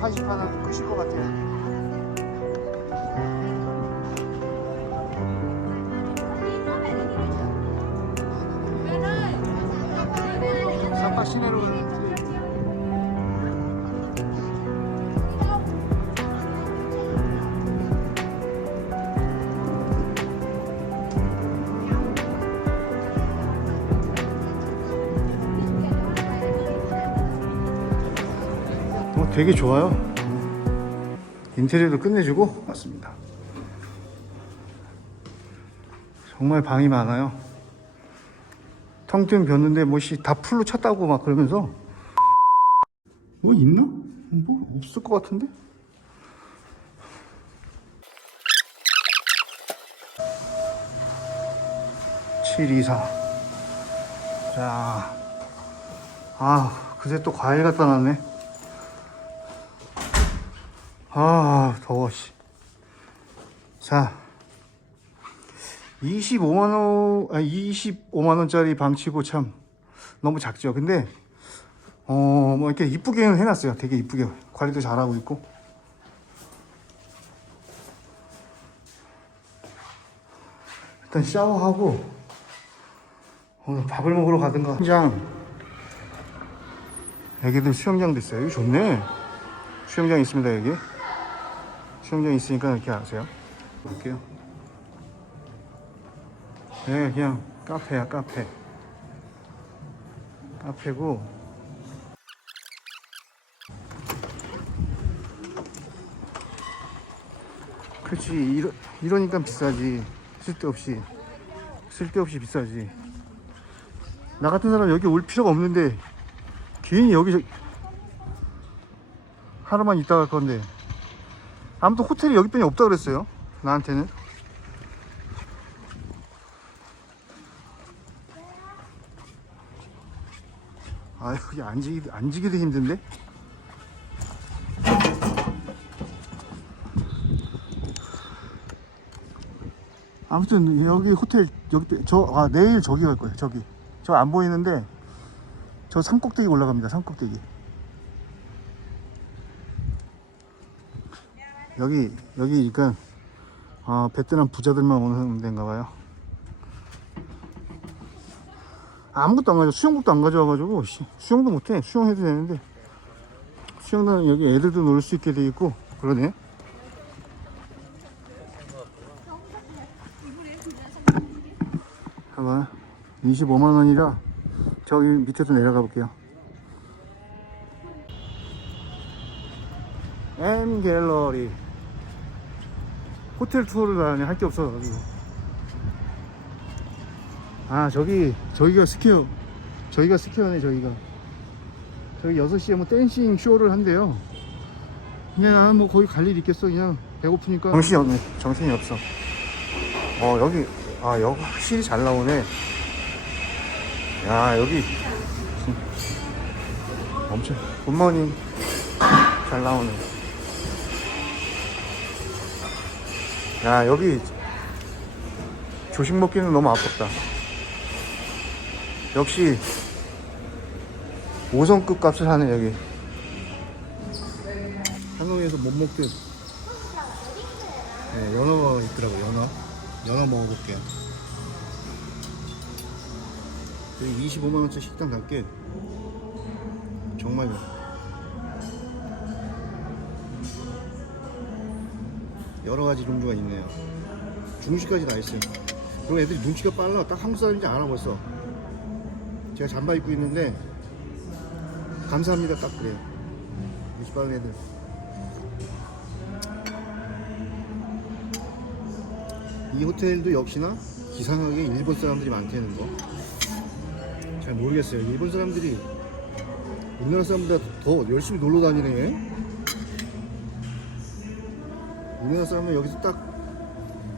180 하나 크실 것 같아요. 어, 되게 좋아요. 인테리어도 끝내주고 왔습니다. 정말 방이 많아요. 텅텅 비었는데 뭐시 다 풀로 찼다고 막 그러면서 뭐 있나? 뭐 없을 것 같은데? 칠 2, 4. 자, 아, 그새 또 과일 갖다 놨네. 아, 더워, 씨. 자, 25만원, 아, 25만원짜리 방치고 참 너무 작죠. 근데, 어, 뭐 이렇게 이쁘게는 해놨어요. 되게 이쁘게. 관리도 잘하고 있고. 일단 샤워하고, 오늘 밥을 먹으러 가든가. 수영장. 애기들 수영장도 있어요. 여기 좋네. 수영장 있습니다, 여기. 수영장 있으니까 이렇게 아세요. 볼게요. 네, 그냥 카페야, 카페. 카페고. 그렇지, 이러, 이러니까 비싸지. 쓸데없이. 쓸데없이 비싸지. 나 같은 사람 여기 올 필요가 없는데, 괜히 여기 저- 하루만 있다 갈 건데. 아무튼 호텔이 여기뿐이 없다 그랬어요. 나한테는. 아 여기 앉기 앉기도 힘든데. 아무튼 여기 호텔 여기 저 아 내일 저기 갈 거예요. 저기 저 안 보이는데 저 산꼭대기 올라갑니다. 산꼭대기. 여기 여기 그러니까 아, 베트남 부자들만 오는 데인가 봐요. 아무것도 안 가져 수영복도 안 가져와가지고 씨, 수영도 못해 수영해도 되는데 수영장 여기 애들도 놀 수 있게 돼 있고 그러네. 봐봐 25만 원이라 저기 밑에서 내려가 볼게요. M 갤러리 호텔 투어를 다니 할게 없어가지고 아 저기 저기가 스퀘어. 저기가 스퀘어네 저기가. 저기 6시에 뭐 댄싱 쇼를 한대요. 그냥 나는 뭐 거기 갈 일 있겠어 그냥. 배고프니까. 정신이 없네. 정신이 없어. 어 여기 아 여기 확실히 잘 나오네. 야 여기. 엄청 굿모닝. 잘 나오네 야 여기 조식 먹기는 너무 아깝다. 역시 5성급 값을 하네 여기. 한국에서 못 먹던 네, 연어가 있더라고 연어. 연어 먹어볼게요. 여기 25만원짜리 식당 갈게. 정말 여러 가지 종류가 있네요. 중식까지 다 있어요. 그리고 애들이 눈치가 빨라. 딱 한국 사람인지 알아 벌써. 제가 잠바 입고 있는데 감사합니다 딱 그래요. 눈치 빠른 애들. 이 호텔도 역시나 이상하게 일본 사람들이 많다는 거. 잘 모르겠어요. 일본 사람들이 우리나라 사람보다 더 열심히 놀러 다니네. 우리나라 사람은 여기서 딱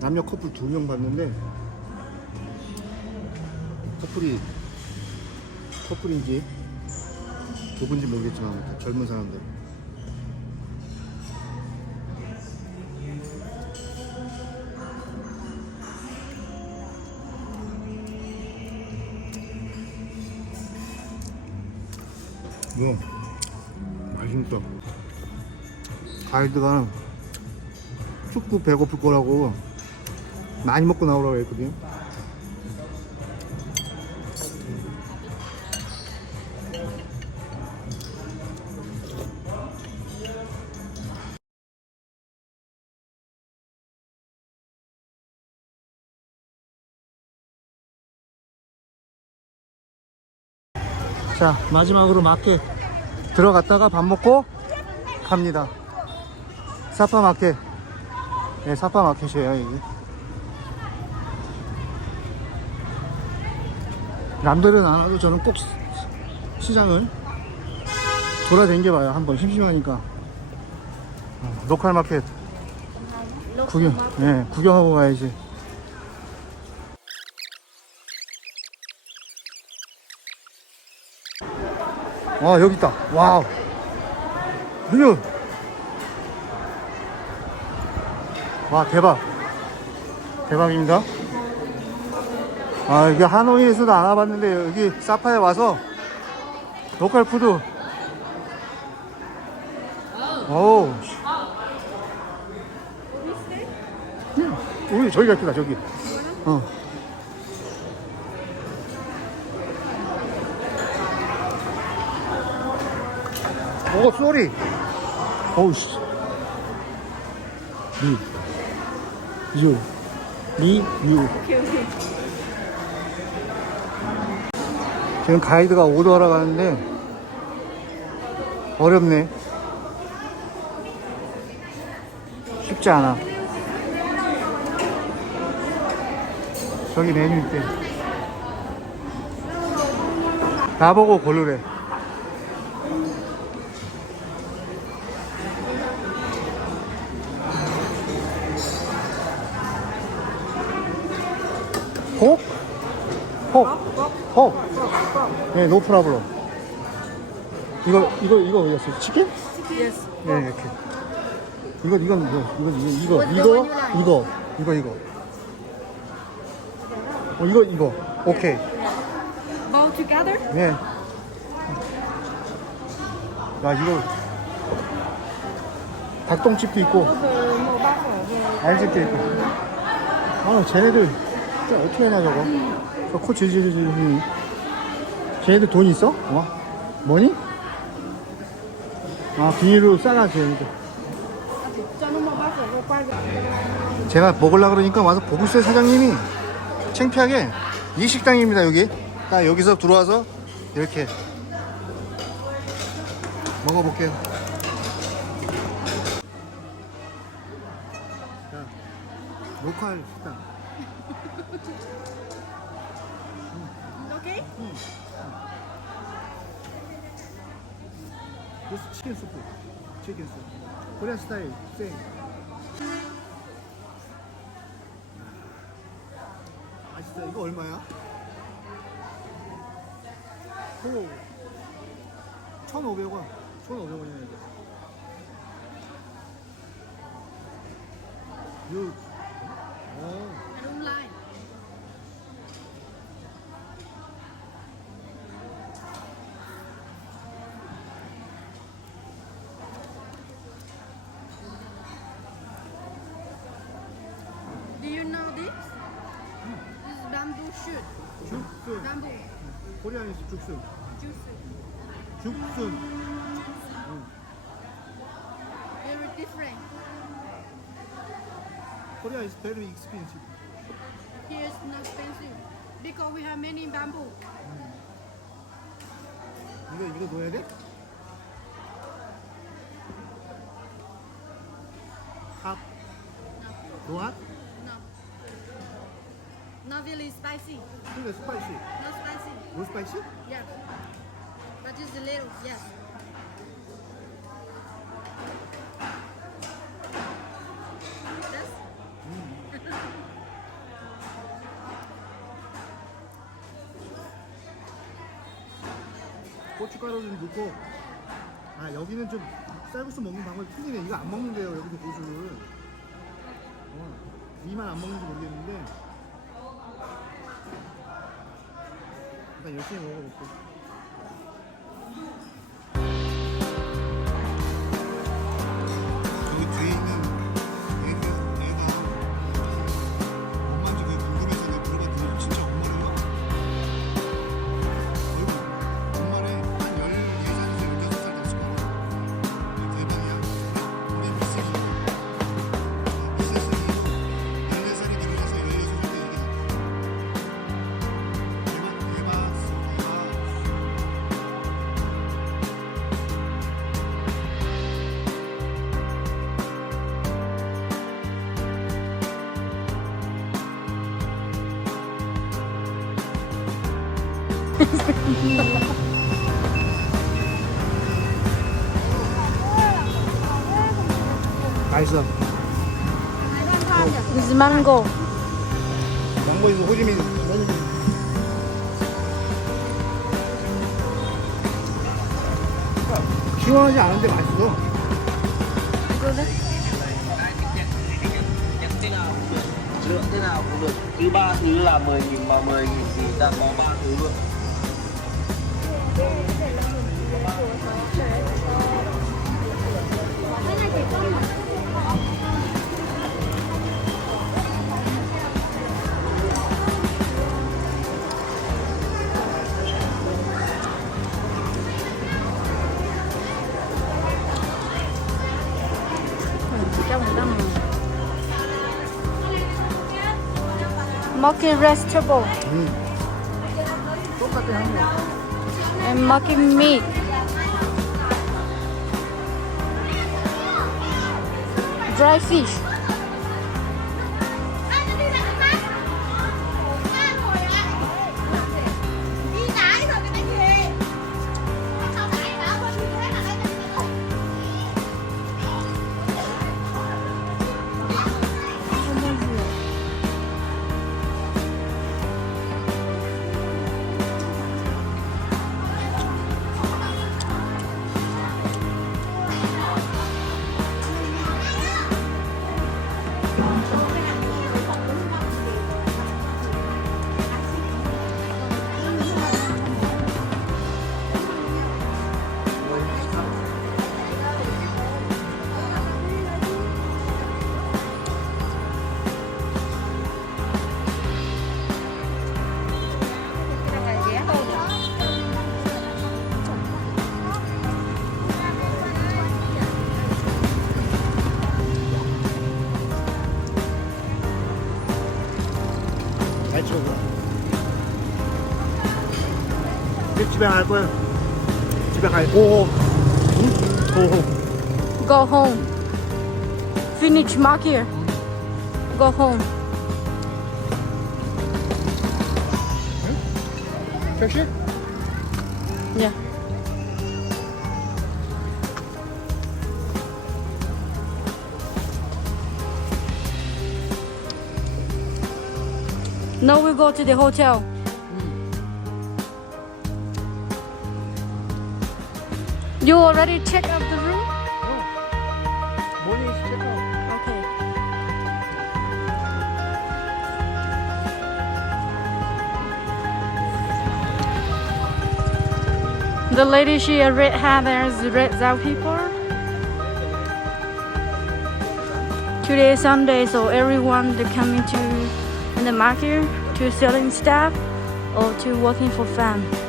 남녀 커플 두 명 봤는데 커플이 커플인지 부부인지 모르겠지만 젊은 사람들. 뭐 맛있다. 가이드가 축구 배고플 거라고 많이 먹고 나오라고 했거든요. 자 마지막으로 마켓 들어갔다가 밥 먹고 갑니다 사파 마켓 네 사파 마켓이에요 여기 남들은 안 와도 저는 꼭 시- 시장을 돌아다녀 봐요 한번 심심하니까. 어, 로컬 마켓. 구경 예 구경하고 가야지. 와 여기 있다. 와우. 이거 와 대박. 대박입니다. 아 이게 하노이에서도 안 와봤는데 여기 사파에 와서 로컬 푸드. 오 우리 저기 갈게다 저기. 어. 오 쏘리. 어우 씨. 리, 유, 리, 유. 지금 가이드가 오더하러 가는데 어렵네. 쉽지 않아. 저기 메뉴 있대. 나보고 고르래. 네, 노 프라블럼. 이거, 이거, 이거 어디갔어? 치킨? Yes. 네, 이렇게. 이거, 이건 이거, 이거, 이거, 이거, 이거? 이거, 이거, 이거. 어, 이거, 이거. 오케이. Both together? 네. 야, 이거. 닭똥집도 있고, 알집도 있고. 아, 쟤네들, 진짜 어떻게 하냐, 저거. 저코 질질질. 쟤네들 돈 있어? 어? 뭐니? 아, 비닐로 싸가지, 쟤네들. 제가 먹으려고 그러니까 와서 보고 있어요, 사장님이. 창피하게. 이 식당입니다, 여기. 딱 여기서 들어와서 이렇게 먹어볼게요. 자, 로컬 식당. This chicken soup. Chicken soup. Korean style. Same. 맛있어. 이거 얼마야? 오. 1,500원. 1,500원이네, 이거. 육. 어. I don't like. Do you know this? This is shoot. 죽순. Bamboo 코리안에서 죽순. juice. 죽순. Very different. Korea is very expensive. Here is not expensive because we have many bamboo. 이거 이거 넣어야 돼? 핫. 노핫? No. Really spicy. 근데 스파이시. Not spicy. 노 스파이시? Yeah. But just a little, yes. Yes? 고춧가루 좀 넣고. 아 여기는 좀 쌀국수 먹는 방법이 틀리네. 이거 안 먹는데요 여기도 고수를. 어, 이만 안 먹는지 모르겠는데. 일단 열심히 먹어볼게. 맛있어. This is mango. 망고 이거 호지민. 시원하지 않은데 맛있어. Good. Lựa thế nào cũng được Cứ ba thứ là 10 nghìn mà 10 nghìn thì ta có ba thứ luôn Trong tâm. Mocking vegetable 음. 똑같아 한거. And mocking meat. Dry fish. 집에 갈 거야. 집에 갈. 오. 응? 오. Go home. Finish mark here. Go home. 택시? Yeah. Now we go to the hotel. You already check out the room? No. Is check out. Okay. The lady, she a red hair, there's red Zhao people. Today is Sunday, so everyone they coming to in the market to selling stuff or to working for fun.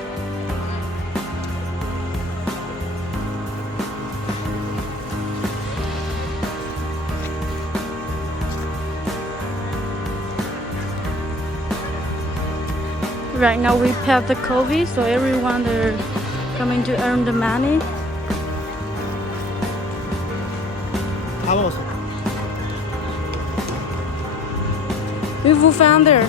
Right now we have the COVID, so everyone they're coming to earn the money. 다 먹었어. We will found there.